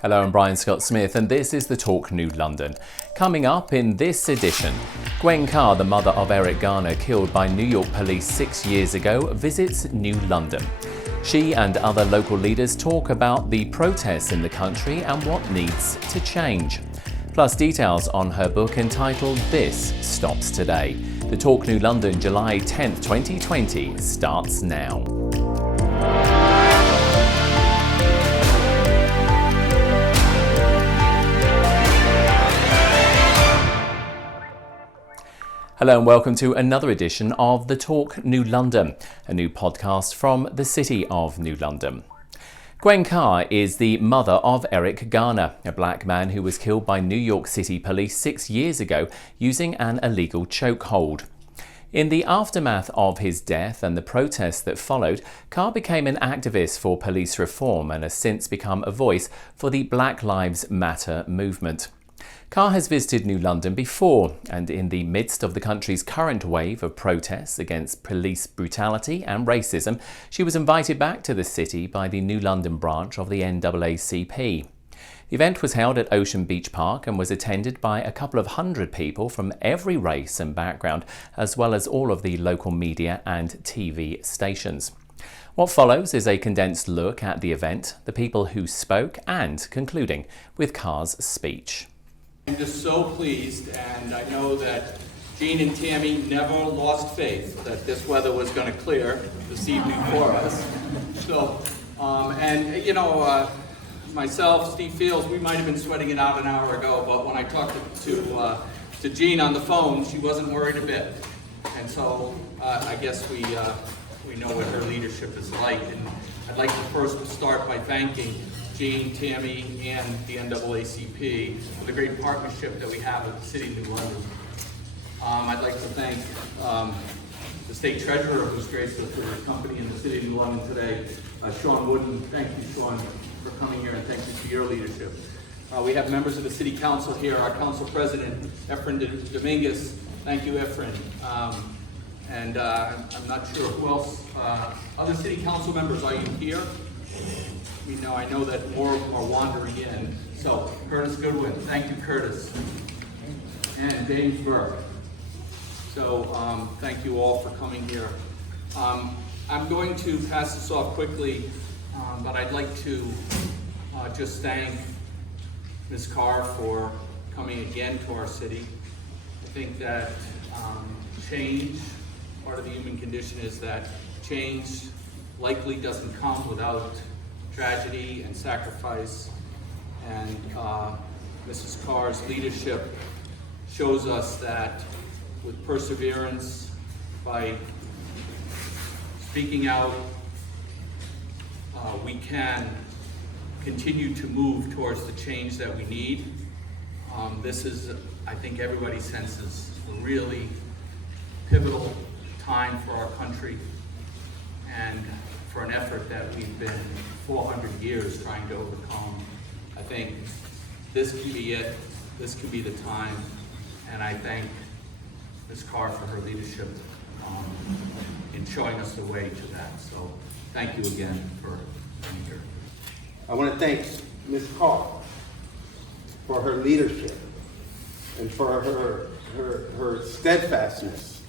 Hello, I'm Brian Scott Smith and this is the Talk New London. Coming up in this edition, Gwen Carr, the mother of Eric Garner killed by New York police 6 years ago, visits New London. She and other local leaders talk about the protests in the country and what needs to change. Plus details on her book entitled This Stops Today. The Talk New London July 10th, 2020 starts now. Hello and welcome to another edition of The Talk New London, a new podcast from the City of New London. Gwen Carr is the mother of Eric Garner, a black man who was killed by New York City police 6 years ago using an illegal chokehold. In the aftermath of his death and the protests that followed, Carr became an activist for police reform and has since become a voice for the Black Lives Matter movement. Carr has visited New London before, and in the midst of the country's current wave of protests against police brutality and racism, she was invited back to the city by the New London branch of the NAACP. The event was held at Ocean Beach Park and was attended by a couple of hundred people from every race and background, as well as all of the local media and TV stations. What follows is a condensed look at the event, the people who spoke, and concluding with Carr's speech. I'm just so pleased, and I know that Jean and Tammy never lost faith that this weather was going to clear this evening for us. So, myself, Steve Fields, we might have been sweating it out an hour ago, but when I talked to Jean on the phone, she wasn't worried a bit. And so I guess we know what her leadership is like. And I'd like to first start by thanking Jean, Tammy, and the NAACP for the great partnership that we have with the City of New London. I'd like to thank the State Treasurer, who's graced us with her company in the City of New London today, Sean Wooden. Thank you, Sean, for coming here, and thank you for your leadership. We have members of the City Council here, our Council President, Efren Dominguez. Thank you, Efren. I'm not sure who else. Other City Council members, are you here? I know that more of them are wandering in. So, Curtis Goodwin, thank you, Curtis. And James Burke. So, thank you all for coming here. I'm going to pass this off quickly, but I'd like to just thank Ms. Carr for coming again to our city. I think that change, part of the human condition is that change likely doesn't come without tragedy and sacrifice, and Mrs. Carr's leadership shows us that with perseverance, by speaking out, we can continue to move towards the change that we need. This is, I think everybody senses, a really pivotal time for our country and for an effort that we've been 400 years trying to overcome. I think this can be it. This can be the time. And I thank Ms. Carr for her leadership in showing us the way to that. So thank you again for being here. I want to thank Ms. Carr for her leadership and for her steadfastness,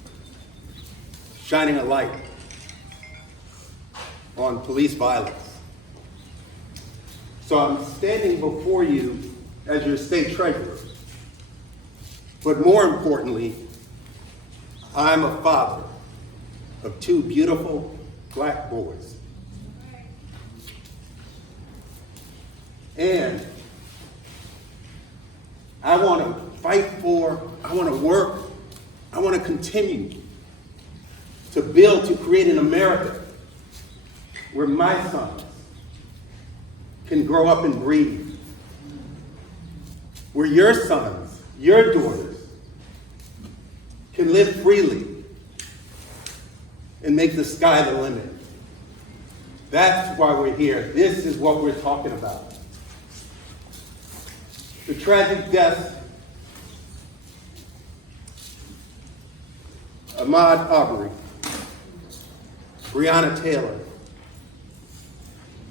shining a light on police violence. So I'm standing before you as your state treasurer, but more importantly, I'm a father of two beautiful black boys. And I want to fight for, I want to work, I want to continue to build, to create an America where my sons can grow up and breathe, where your sons, your daughters can live freely and make the sky the limit. That's why we're here. This is what we're talking about. The tragic death of Ahmaud Arbery, Breonna Taylor,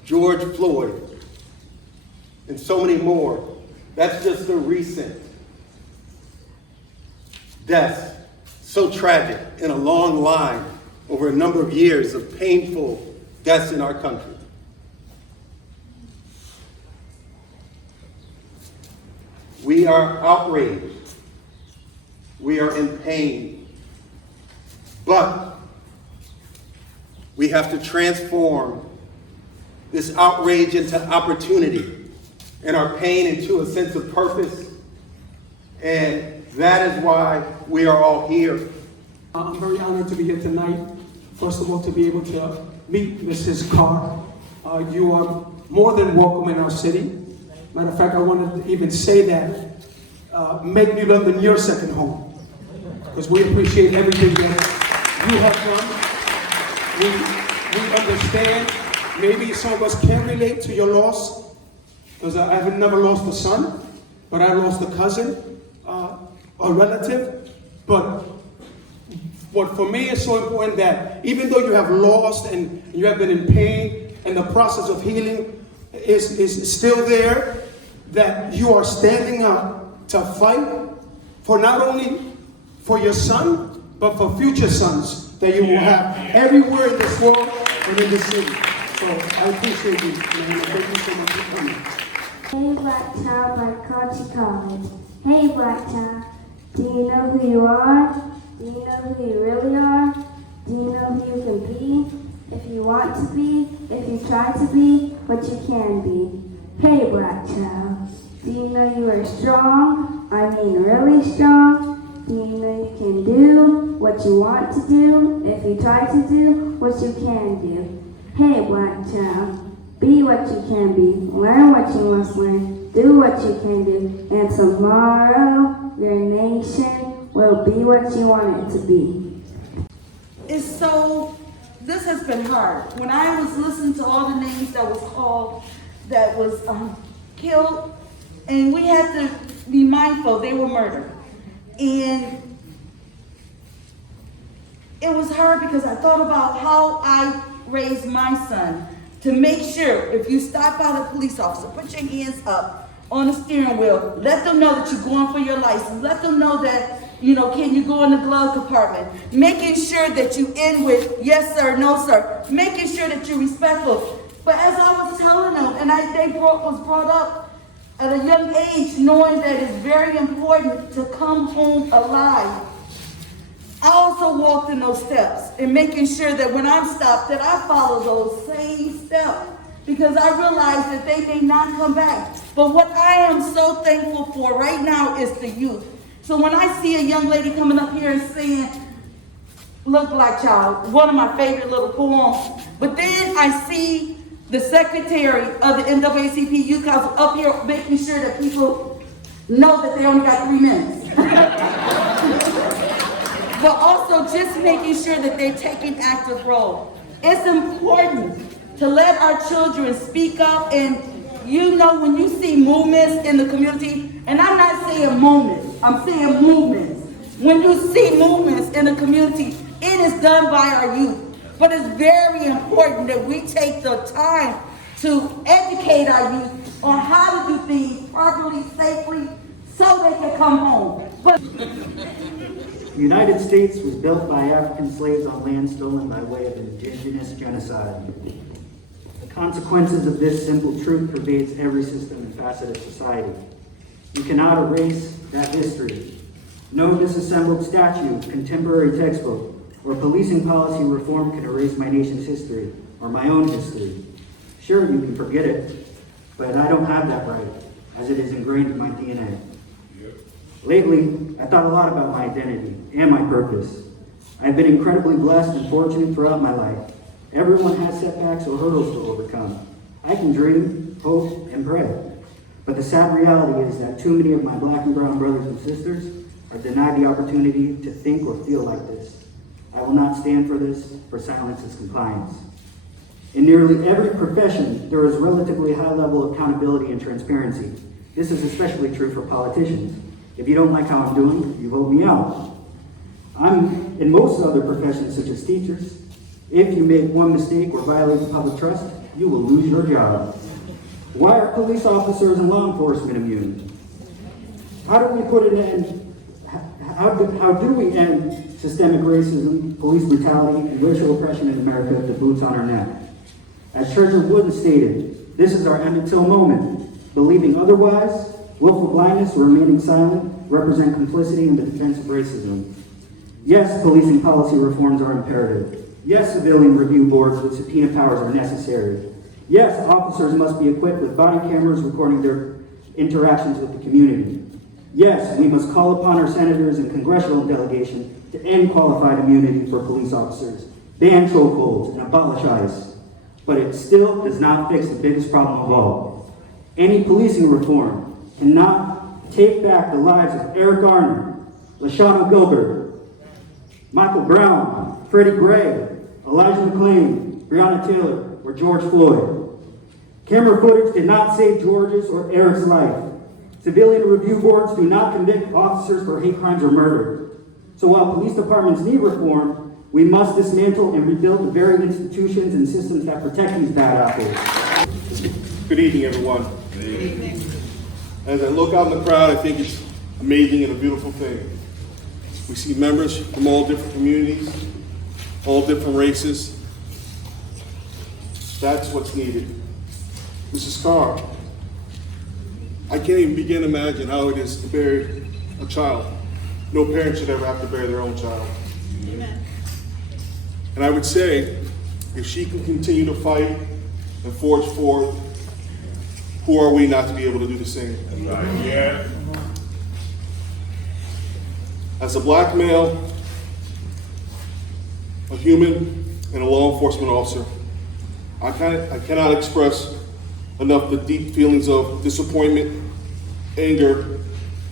George Floyd, and so many more. That's just the recent deaths, so tragic, in a long line over a number of years of painful deaths in our country. We are outraged. We are in pain. But we have to transform this outrage into opportunity and our pain into a sense of purpose. And that is why we are all here. I'm very honored to be here tonight. First of all, to be able to meet Mrs. Carr. You are more than welcome in our city. Matter of fact, I wanted to even say that. Make New London your second home. Because we appreciate everything that you have done. We understand. Maybe some of us can't relate to your loss. Because I have never lost a son, but I lost a cousin, a relative. But what for me is so important that even though you have lost and you have been in pain and the process of healing is still there, that you are standing up to fight for not only for your son, but for future sons that you will have everywhere in this world and in this city. So I appreciate you, man. Thank you so much for coming. Hey Black Child by Carter College. Hey Black Child, do you know who you are? Do you know who you really are? Do you know who you can be? If you want to be, if you try to be, what you can be. Hey Black Child, do you know you are strong? I mean really strong? Do you know you can do what you want to do? If you try to do what you can do. Hey Black Child, be what you can be, learn what you must learn, do what you can do, and tomorrow your nation will be what you want it to be. This has been hard. When I was listening to all the names that was called, that was killed, and we had to be mindful, they were murdered. And it was hard because I thought about how I raised my son to make sure if you stop by the police officer, put your hands up on the steering wheel, let them know that you're going for your license, let them know that, can you go in the glove compartment, making sure that you end with yes sir, no sir, making sure that you're respectful. But as I was telling them, and was brought up at a young age, knowing that it's very important to come home alive, I also walked in those steps and making sure that when I'm stopped that I follow those same steps, because I realize that they may not come back. But what I am so thankful for right now is the youth. So when I see a young lady coming up here and saying, look Black Child, one of my favorite little poems, but then I see the secretary of the NAACP Youth Council up here making sure that people know that they only got 3 minutes. But also just making sure that they're taking active role. It's important to let our children speak up, and when you see movements in the community, and I'm not saying moments, I'm saying movements. When you see movements in the community, it is done by our youth. But it's very important that we take the time to educate our youth on how to do things properly, safely, so they can come home. But the United States was built by African slaves on land stolen by way of indigenous genocide. The consequences of this simple truth pervades every system and facet of society. You cannot erase that history. No disassembled statue, contemporary textbook, or policing policy reform can erase my nation's history, or my own history. Sure, you can forget it, but I don't have that right, as it is ingrained in my DNA. Lately, I thought a lot about my identity and my purpose. I've been incredibly blessed and fortunate throughout my life. Everyone has setbacks or hurdles to overcome. I can dream, hope, and pray. But the sad reality is that too many of my Black and brown brothers and sisters are denied the opportunity to think or feel like this. I will not stand for this, for silence is compliance. In nearly every profession, there is relatively high level of accountability and transparency. This is especially true for politicians. If you don't like how I'm doing, you vote me out. I'm in most other professions, such as teachers. If you make one mistake or violate the public trust, you will lose your job. Why are police officers and law enforcement immune? How do we put an end, how do we end systemic racism, police brutality, and racial oppression in America with the boots on our neck? As Treasurer Wooden stated, this is our Emmett Till moment. Believing otherwise, willful blindness, or remaining silent represent complicity in the defense of racism. Yes, policing policy reforms are imperative. Yes, civilian review boards with subpoena powers are necessary. Yes, officers must be equipped with body cameras recording their interactions with the community. Yes, we must call upon our senators and congressional delegation to end qualified immunity for police officers, ban chokeholds, and abolish ICE. But it still does not fix the biggest problem of all. Any policing reform cannot take back the lives of Eric Garner, Lashana Gilbert, Michael Brown, Freddie Gray, Elijah McClain, Breonna Taylor, or George Floyd. Camera footage did not save George's or Eric's life. Civilian review boards do not convict officers for hate crimes or murder. So while police departments need reform, we must dismantle and rebuild the very institutions and systems that protect these bad apples. Good evening, everyone. Good evening. As I look out in the crowd, I think it's amazing and a beautiful thing. We see members from all different communities, all different races. That's what's needed. Mrs. Carr, I can't even begin to imagine how it is to bury a child. No parent should ever have to bury their own child. Amen. And I would say, if she can continue to fight and forge forward, who are we not to be able to do the same? Yeah. As a black male, a human, and a law enforcement officer, I cannot express enough the deep feelings of disappointment, anger,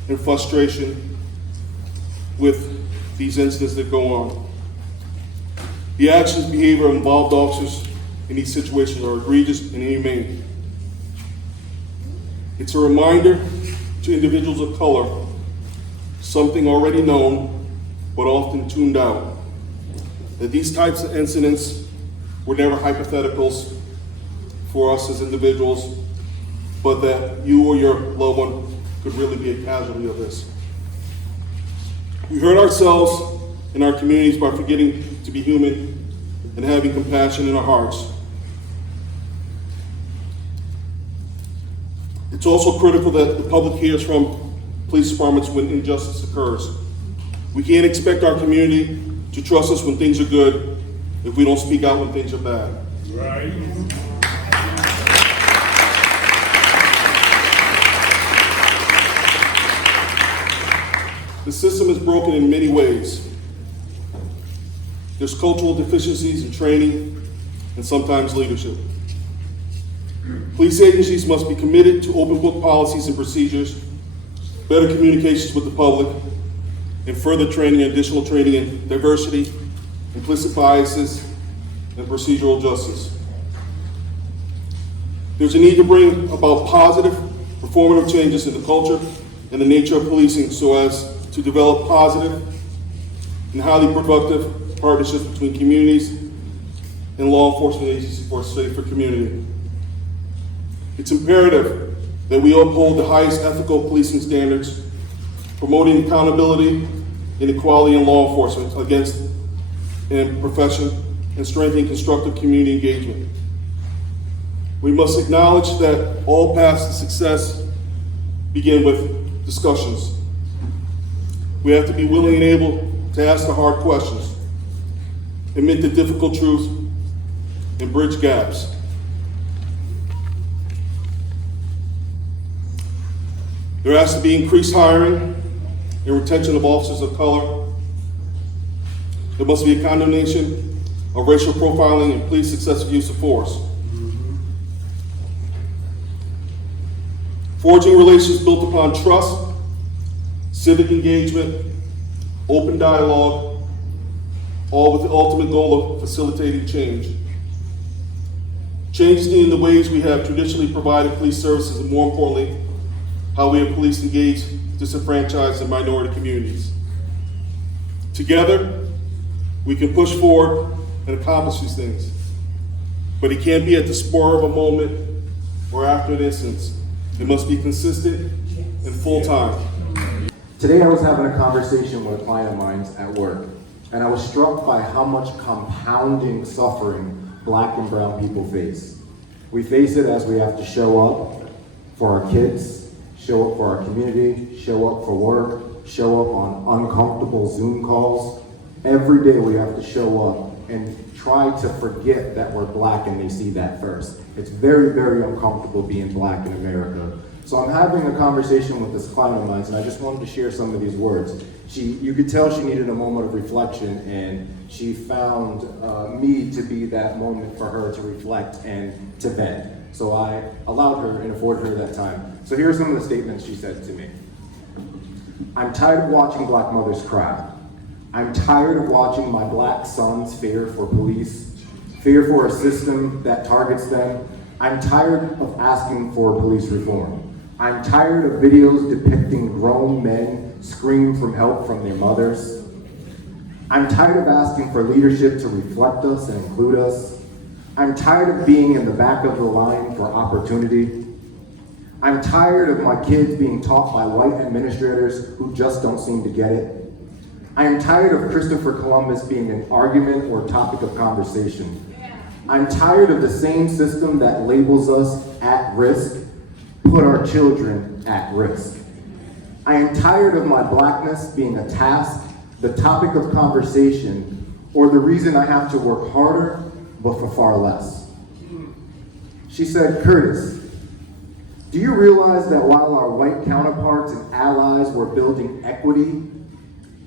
and frustration with these incidents that go on. The actions and behavior of involved officers in these situations are egregious and inhumane. It's a reminder to individuals of color, something already known, but often tuned out, that these types of incidents were never hypotheticals for us as individuals, but that you or your loved one could really be a casualty of this. We hurt ourselves and our communities by forgetting to be human and having compassion in our hearts. It's also critical that the public hears from police departments when injustice occurs. We can't expect our community to trust us when things are good if we don't speak out when things are bad. Right. The system is broken in many ways. There's cultural deficiencies in training and sometimes leadership. Police agencies must be committed to open book policies and procedures, better communications with the public, and further training and additional training in diversity, implicit biases, and procedural justice. There's a need to bring about positive, performative changes in the culture and the nature of policing so as to develop positive and highly productive partnerships between communities and law enforcement agencies for a safer community. It's imperative that we uphold the highest ethical policing standards, promoting accountability and equality in law enforcement against and profession, and strengthening constructive community engagement. We must acknowledge that all paths to success begin with discussions. We have to be willing and able to ask the hard questions, admit the difficult truth, and bridge gaps. There has to be increased hiring and retention of officers of color. There must be a condemnation of racial profiling and police excessive use of force. Forging relations built upon trust, civic engagement, open dialogue, all with the ultimate goal of facilitating change. Change in the ways we have traditionally provided police services, and more importantly, how we have police engage disenfranchised and minority communities. Together, we can push forward and accomplish these things, but it can't be at the spur of a moment or after an instance. It must be consistent and full-time. Today I was having a conversation with a client of mine at work, and I was struck by how much compounding suffering Black and brown people face. We face it as we have to show up for our kids, show up for our community, show up for work, show up on uncomfortable Zoom calls. Every day we have to show up and try to forget that we're Black and they see that first. It's very, very uncomfortable being Black in America. So I'm having a conversation with this client of mine, and I just wanted to share some of these words. You could tell she needed a moment of reflection, and she found me to be that moment for her to reflect and to vent. So I allowed her and afforded her that time. So here are some of the statements she said to me. I'm tired of watching Black mothers cry. I'm tired of watching my Black sons fear for police, fear for a system that targets them. I'm tired of asking for police reform. I'm tired of videos depicting grown men scream for help from their mothers. I'm tired of asking for leadership to reflect us and include us. I'm tired of being in the back of the line for opportunity. I'm tired of my kids being taught by white administrators who just don't seem to get it. I am tired of Christopher Columbus being an argument or topic of conversation. I'm tired of the same system that labels us at risk put our children at risk. I am tired of my Blackness being a task, the topic of conversation, or the reason I have to work harder, but for far less. She said, Curtis, do you realize that while our white counterparts and allies were building equity,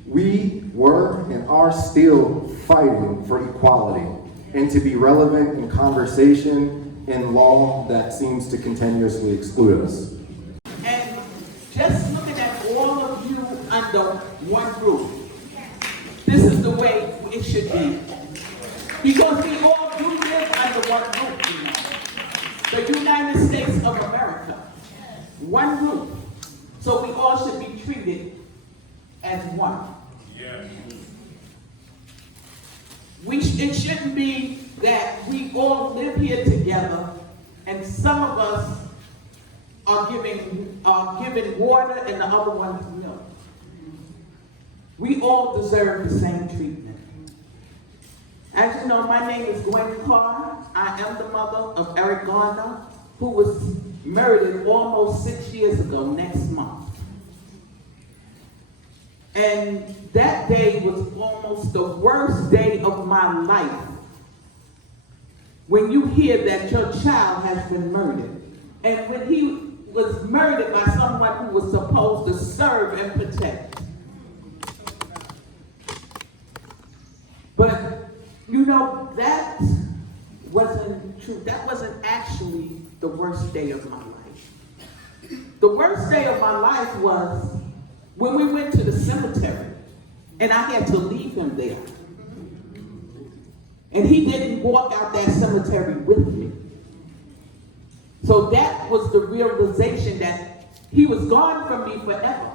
we were and are still fighting for equality and to be relevant in conversation in law that seems to continuously exclude us. And just looking at all of you under one roof, this is the way it should be. Because we all do live under one roof, you know. The United States of America. One roof. So we all should be treated as one. Yeah. It shouldn't be that we all live here together and some of us are giving water and the other one's milk. We all deserve the same treatment. As you know, my name is Gwen Carr. I am the mother of Eric Garner, who was murdered almost 6 years ago next month. And that day was almost the worst day of my life. When you hear that your child has been murdered, and when he was murdered by someone who was supposed to serve and protect. But, you know, that wasn't true. That wasn't actually the worst day of my life. The worst day of my life was when we went to the cemetery, and I had to leave him there. And he didn't walk out that cemetery with me. So that was the realization that he was gone from me forever.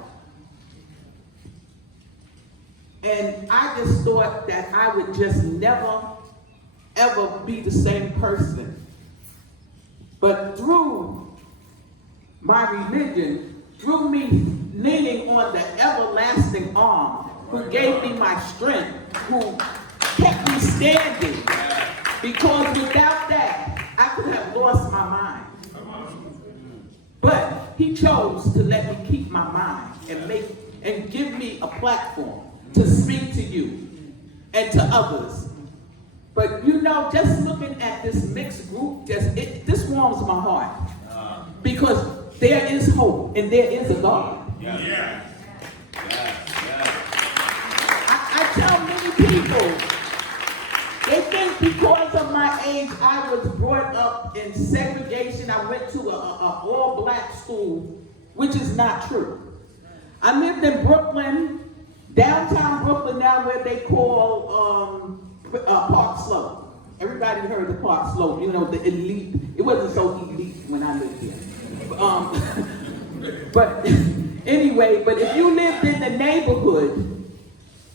And I just thought that I would just never, ever be the same person. But through my religion, through me leaning on the everlasting arm, who gave me my strength, who kept me standing, because without that, I could have lost my mind. But he chose to let me keep my mind and give me a platform to speak to you and to others. But you know, just looking at this mixed group, this warms my heart. Because there is hope and there is a God. Yeah. I tell many people, they think because of my age, I was brought up in segregation. I went to an all-black school, which is not true. I lived in Brooklyn, downtown Brooklyn now, where they call Park Slope. Everybody heard of Park Slope, you know, the elite. It wasn't so elite when I lived here. But anyway, but if you lived in the neighborhood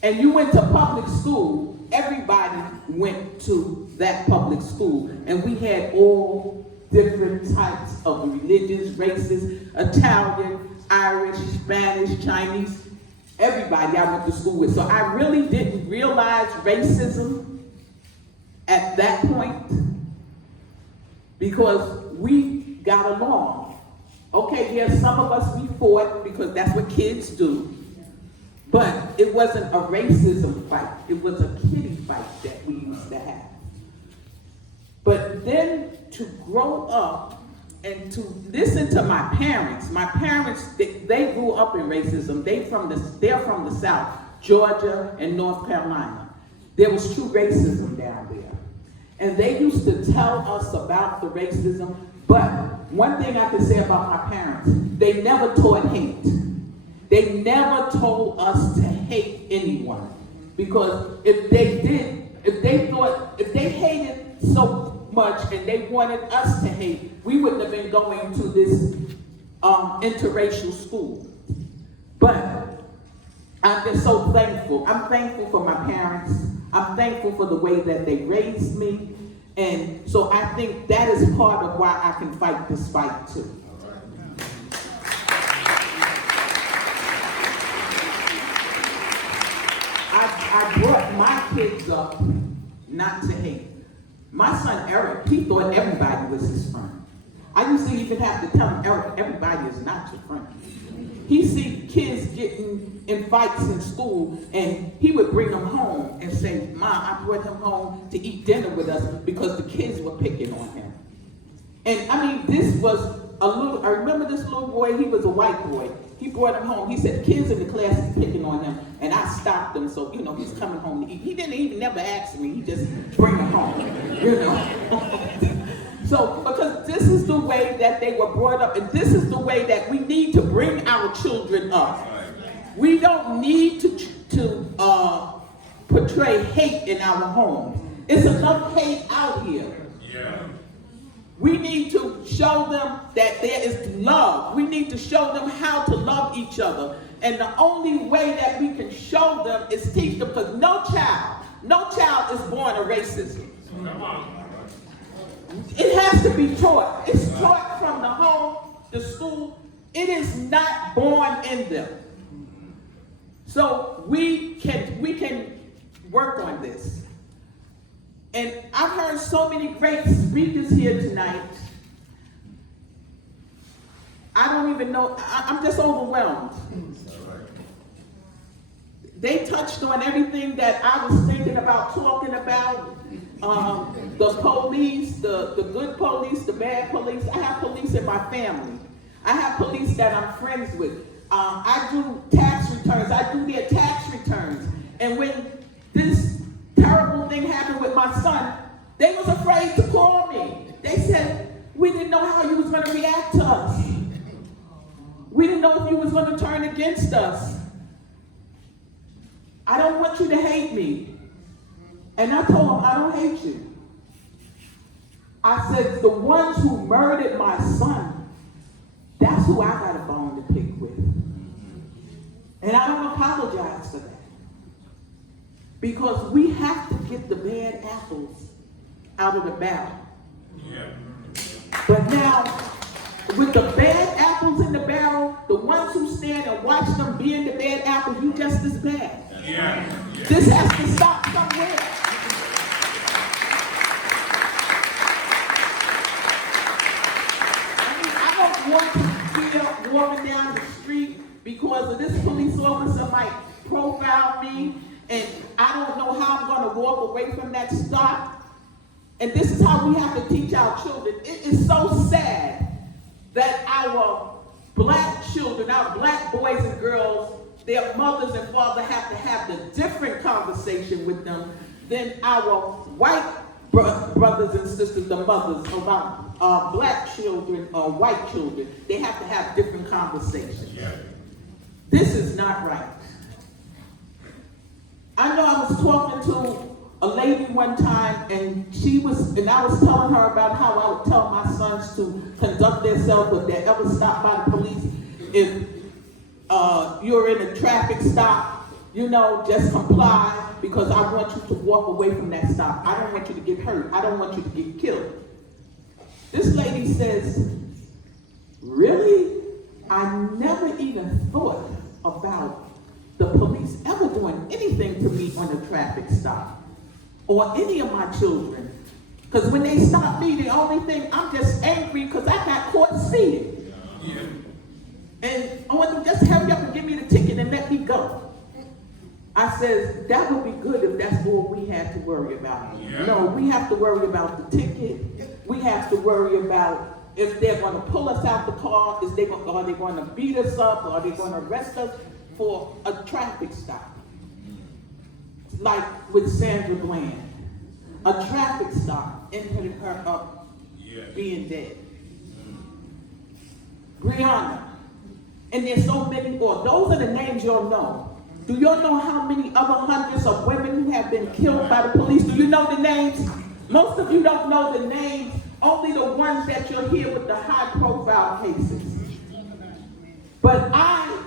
and you went to public school, everybody went to that public school. And we had all different types of religions, races, Italian, Irish, Spanish, Chinese, everybody I went to school with. So I really didn't realize racism at that point because we got along. Okay, yes, some of us we fought because that's what kids do. But it wasn't a racism fight. It was a kiddie fight that we used to have. But then to grow up and to listen to my parents, they grew up in racism. They're from the South, Georgia and North Carolina. There was true racism down there. And they used to tell us about the racism, but one thing I can say about my parents, they never taught hate. They never told us to hate anyone. Because if they did, if they hated so much and they wanted us to hate, we wouldn't have been going to this interracial school. But I'm just so thankful. I'm thankful for my parents. I'm thankful for the way that they raised me. And so I think that is part of why I can fight this fight too. I brought my kids up not to hate. My son Eric, he thought everybody was his friend. I used to even have to tell him, Eric, everybody is not your friend. He see kids getting in fights in school, and he would bring them home and say, Mom, I brought him home to eat dinner with us because the kids were picking on him. And I mean, this was I remember this little boy, he was a white boy. He brought him home. He said, kids in the class is picking on him, and I stopped him, so, he's coming home to eat. He didn't even never ask me. He just bring him home, So, because this is the way that they were brought up, and this is the way that we need to bring our children up. We don't need to portray hate in our homes. It's enough hate out here. Yeah. We need to show them that there is love. We need to show them how to love each other. And the only way that we can show them is teach them, because no child is born a racist. It has to be taught. It's taught from the home, the school. It is not born in them. So we can work on this. And I've heard so many great speakers here tonight. I don't even know, I'm just overwhelmed. They touched on everything that I was thinking about talking about. The police, the good police, the bad police. I have police in my family. I have police that I'm friends with. I do tax returns. I do their tax returns. And when this terrible thing happened with my son, they was afraid to call me. They said, we didn't know how you was going to react to us. We didn't know if you was going to turn against us. I don't want you to hate me. And I told them, I don't hate you. I said, the ones who murdered my son, that's who I got a bone to pick with. And I don't apologize for that. Because we have to get the bad apples out of the barrel. Yeah. But now, with the bad apples in the barrel, the ones who stand and watch them being the bad apples, you just as bad. Yeah. This has to stop somewhere. I don't want to feel walking down the street because of this police officer might profile me, and I don't know how I'm going to walk away from that stop. And this is how we have to teach our children. It is so sad that our black children, our black boys and girls, their mothers and fathers have to have the different conversation with them than our white brothers and sisters, the mothers of our black children or white children. They have to have different conversations. Yeah. This is not right. I know I was talking to a lady one time, and I was telling her about how I would tell my sons to conduct themselves if they ever stopped by the police. If you're in a traffic stop, just comply, because I want you to walk away from that stop. I don't want you to get hurt. I don't want you to get killed. This lady says, really? I never even thought about the police ever doing anything to me on a traffic stop or any of my children. Because when they stop me, the only thing, I'm just angry because I got caught speeding. Yeah. And I want them to just hurry up and give me the ticket and let me go. I said, that would be good if that's all we had to worry about. Yeah. No, we have to worry about the ticket. We have to worry about if they're going to pull us out the car, are they going to beat us up, or are they going to arrest us for a traffic stop? Like with Sandra Bland. A traffic stop ended her up being dead. Brianna. And there's so many more. Those are the names y'all know. Do y'all know how many other hundreds of women who have been killed by the police? Do you know the names? Most of you don't know the names, only the ones that you'll hear with the high-profile cases. But I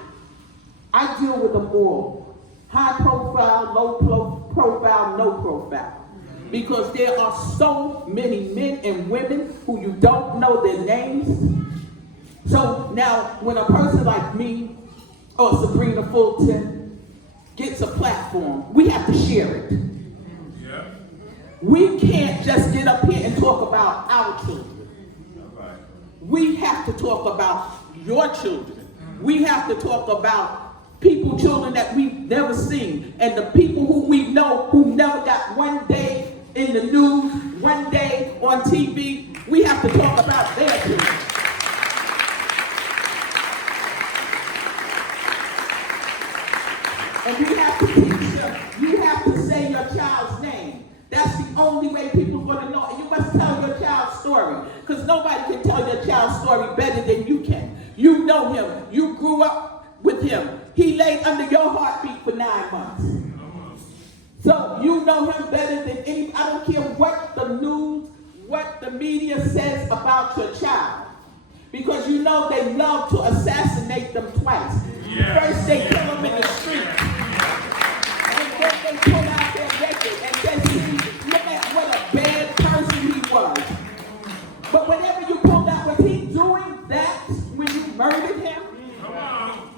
deal with them all. High profile, low profile, no profile. Because there are so many men and women who you don't know their names. So now, when a person like me or Sabrina Fulton gets a platform, we have to share it. Yeah. We can't just get up here and talk about our children. Right. We have to talk about your children. We have to talk about children that we've never seen, and the people who we know who never got one day in the news, one day on TV. We have to talk about their children. And we have to teach them. You have to say your child's name. That's the only way people are going to know. And you must tell your child's story. Because nobody can tell your child's story better than you can. You know him. You grew up with him. He laid under your heartbeat for 9 months. So you know him better than any. I don't care what the news, what the media says about your child. Because you know they love to assassinate them twice. Yeah. First they kill them in the street. And then they pull out their record and just see, look at what a bad person he was. But whenever you pulled out, was he doing that when you murdered him? Come on.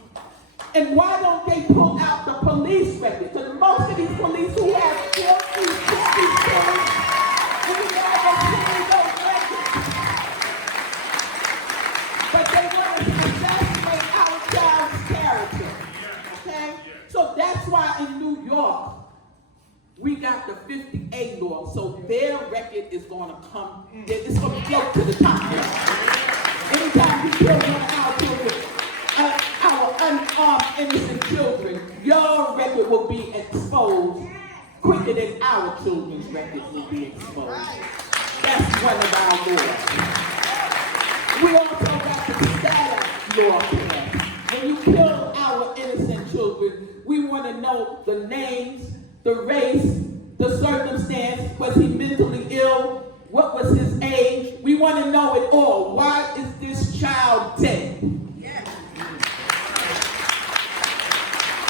And why don't they pull out the police record? Because most of these police who have killed these killers, and we never see those records. But they want to assassinate our child's character. Okay? So that's why in New York, we got the 50A law. So their record is going to come, it's going to float to the top. Anytime you kill one of our children, our unarmed innocent children, your record will be exposed quicker than our children's record will be exposed. That's one of our laws. We also got the status law here. When you kill our innocent children, we want to know the names, the race, the circumstance. Was he mentally ill? What was his age? We want to know it all. Why is this child dead?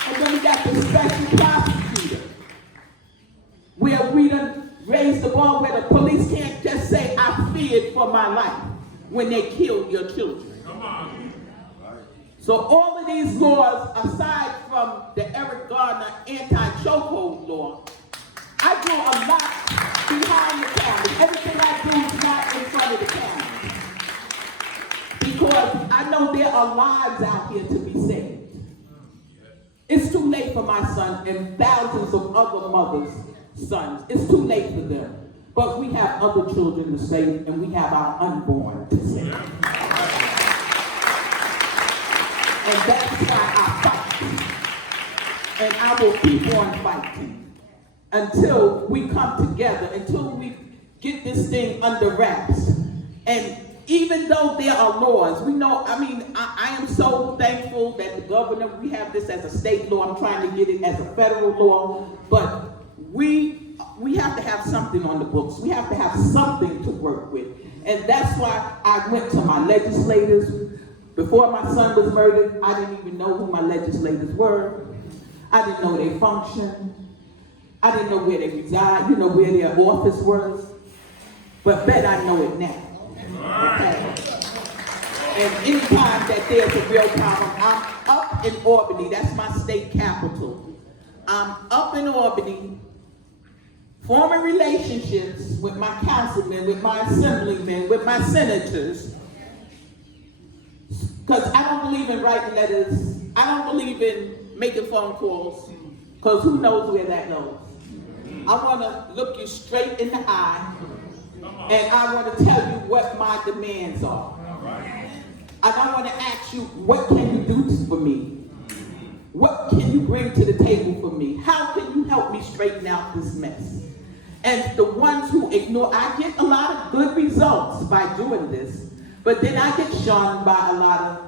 And then we got the special prosecutor, where we done raised the bar, where the police can't just say, I feared for my life when they killed your children. Come on. So all of these laws, aside from the Eric Garner anti-chokehold law, I do a lot behind the camera. Everything I do is not in front of the camera. Because I know there are lives out here to be saved. It's too late for my son and thousands of other mothers' sons. It's too late for them. But we have other children to save, and we have our unborn to save. And that's why I fight. And I will keep on fighting until we come together, until we get this thing under wraps. And even though there are laws, we know, I am so thankful that the governor, we have this as a state law. I'm trying to get it as a federal law. But we have to have something on the books. We have to have something to work with. And that's why I went to my legislators. Before my son was murdered, I didn't even know who my legislators were. I didn't know their function. I didn't know where they reside, where their office was. But bet I know it now. Okay? And anytime that there's a real problem, I'm up in Albany, that's my state capital. I'm up in Albany, forming relationships with my councilmen, with my assemblymen, with my senators. Because I don't believe in writing letters. I don't believe in making phone calls, because who knows where that goes. I want to look you straight in the eye, and I want to tell you what my demands are. And I want to ask you, what can you do for me? What can you bring to the table for me? How can you help me straighten out this mess? And the ones who ignore, I get a lot of good results by doing this, but then I get shunned by a lot of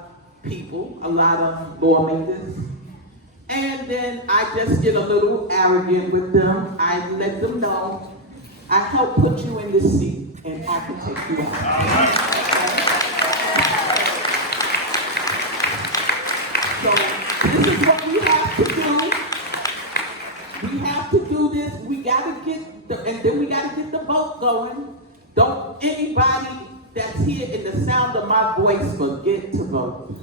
people, a lot of lawmakers. And then I just get a little arrogant with them. I let them know I help put you in this seat and I can take you out. So this is what we have to do. We have to do this. We gotta and then we gotta get the vote going. Don't anybody that's here in the sound of my voice forget to vote.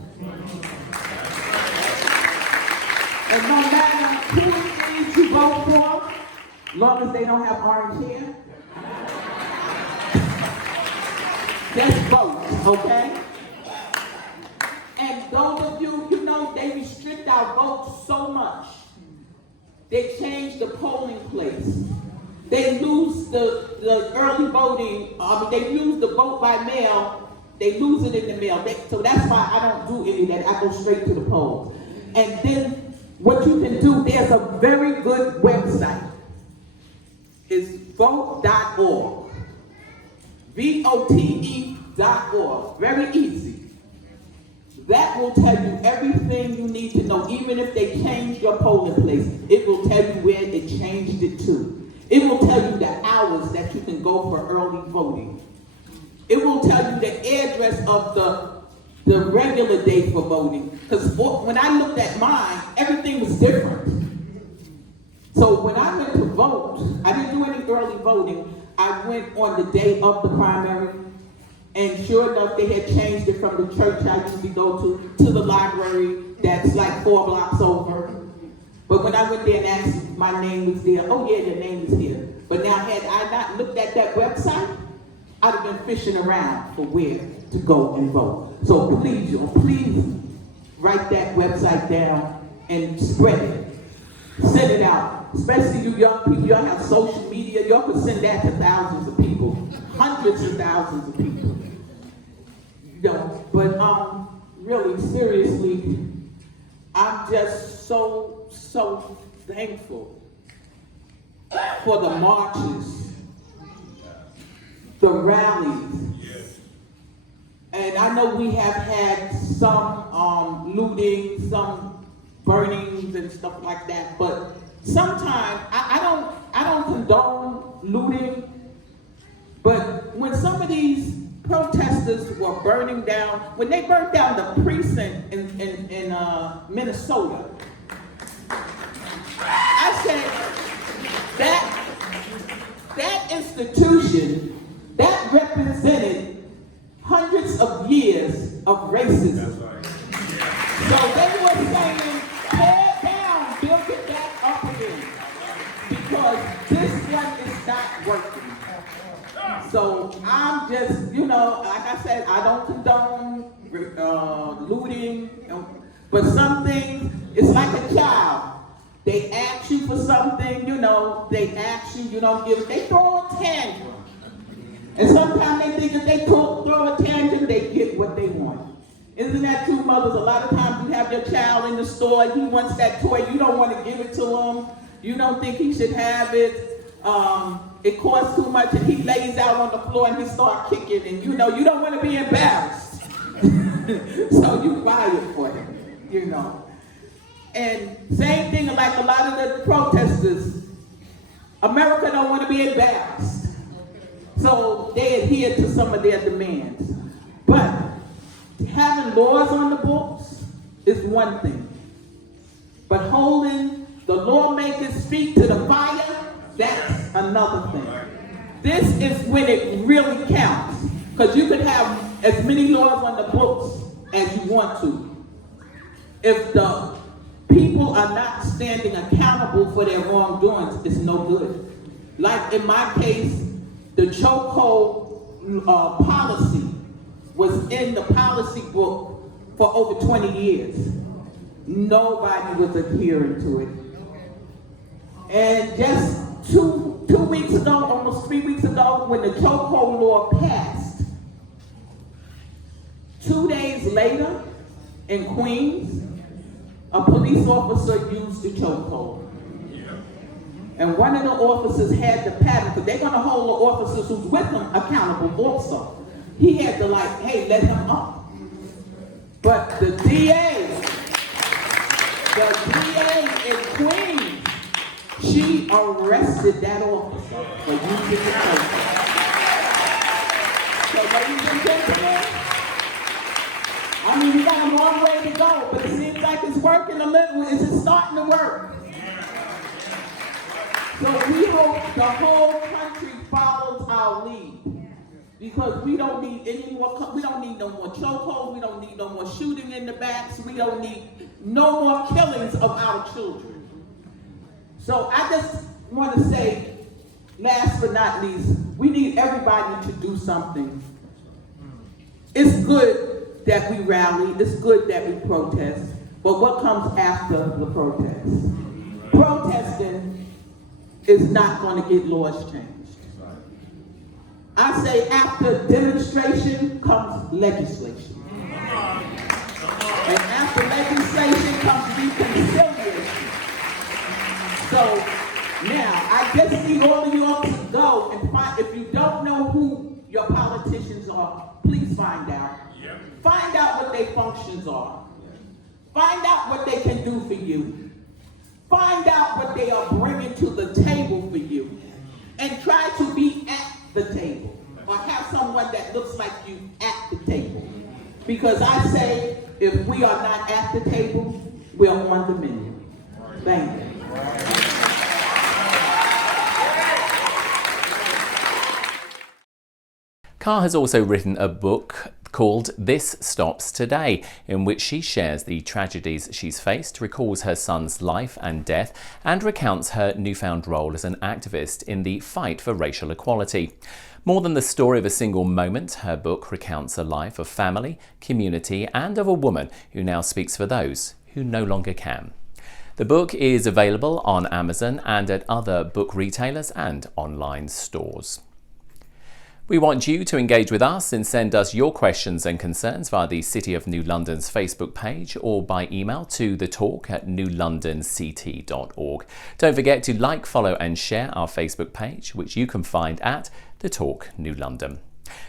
And no matter who it is you vote for, as long as they don't have orange hair, just vote, okay? And those of you, you know, they restrict our votes so much. They change the polling place. They lose the early voting, they lose the vote by mail, they lose it in the mail. So that's why I don't do any of that. I go straight to the polls. And then what you can do, there's a very good website. It's vote.org. VOTE.org. Very easy. That will tell you everything you need to know. Even if they change your polling place, it will tell you where it changed it to. It will tell you the hours that you can go for early voting. It will tell you the address of the regular day for voting. Because when I looked at mine, everything was different. So when I went to vote, I didn't do any early voting. I went on the day of the primary. And sure enough, they had changed it from the church I usually go to the library that's like 4 blocks over. But when I went there and asked if my name was there, oh yeah, your name is here. But now had I not looked at that website, I'd have been fishing around for where to go and vote. So please write that website down and spread it. Send it out. Especially you young people, y'all have social media, y'all can send that to thousands of people, hundreds of thousands of people. You know, but really, seriously, I'm just so thankful for the marches, the rallies. And I know we have had some looting, some burnings and stuff like that, but sometimes I don't condone looting, but when some of these protesters were burning down, when they burned down the precinct in Minnesota, I said that institution that represented hundreds of years of racism. So they were saying, tear down, build it back up again, because this one is not working. So I'm just, you know, like I said, I don't condone looting, but some things, it's like a child. They ask you for something, you know, they ask you, you don't give it, they throw a tantrum. And sometimes they think if they throw a tantrum, they get what they want. Isn't that true, mothers? A lot of times you have your child in the store and he wants that toy, you don't want to give it to him, you don't think he should have it. It costs too much, and he lays out on the floor and he starts kicking, and you know, you don't want to be embarrassed. So you buy it for him, you know. And same thing like a lot of the protesters, America don't want to be embarrassed. So they adhere to some of their demands. But having laws on the books is one thing. But holding the lawmakers' feet to the fire, that's another thing. This is when it really counts. Because you can have as many laws on the books as you want to. If the people are not standing accountable for their wrongdoings, it's no good. Like in my case, the chokehold policy was in the policy book for over 20 years. Nobody was adhering to it. And just two weeks ago, almost 3 weeks ago, when the chokehold law passed, 2 days later in Queens, a police officer used the chokehold. And one of the officers had the pattern, because they're going to hold the officers who's with them accountable also. He had to hey, let him up. But the DA in Queens, she arrested that officer for using the chokehold. So ladies and gentlemen, I mean, we got a long way to go, but it seems like it's working a little. It's starting to work. So we hope the whole country follows our lead, because we don't need any more. We don't need no more chokeholds. We don't need no more shooting in the backs. We don't need no more killings of our children. So I just want to say, last but not least, we need everybody to do something. It's good that we rally. It's good that we protest. But what comes after the protest? Protesting is not going to get laws changed. I say after demonstration comes legislation. And after legislation comes reconciliation. So now, I just need all of you all to go and find, if you don't know who your politicians are, please find out. Find out what their functions are. Find out what they can do for you. Find out what they are bringing to the table for you, and try to be at the table, or have someone that looks like you at the table. Because I say, if we are not at the table, we're on the menu. Thank you. Carr has also written a book called This Stops Today, in which she shares the tragedies she's faced, recalls her son's life and death, and recounts her newfound role as an activist in the fight for racial equality. More than the story of a single moment, her book recounts a life of family, community, and of a woman who now speaks for those who no longer can. The book is available on Amazon and at other book retailers and online stores. We want you to engage with us and send us your questions and concerns via the City of New London's Facebook page or by email to thetalk@newlondonct.org. Don't forget to like, follow and share our Facebook page, which you can find at The Talk New London.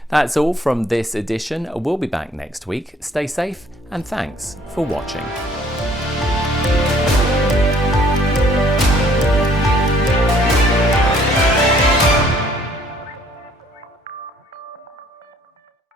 That's all from this edition. We'll be back next week. Stay safe and thanks for watching.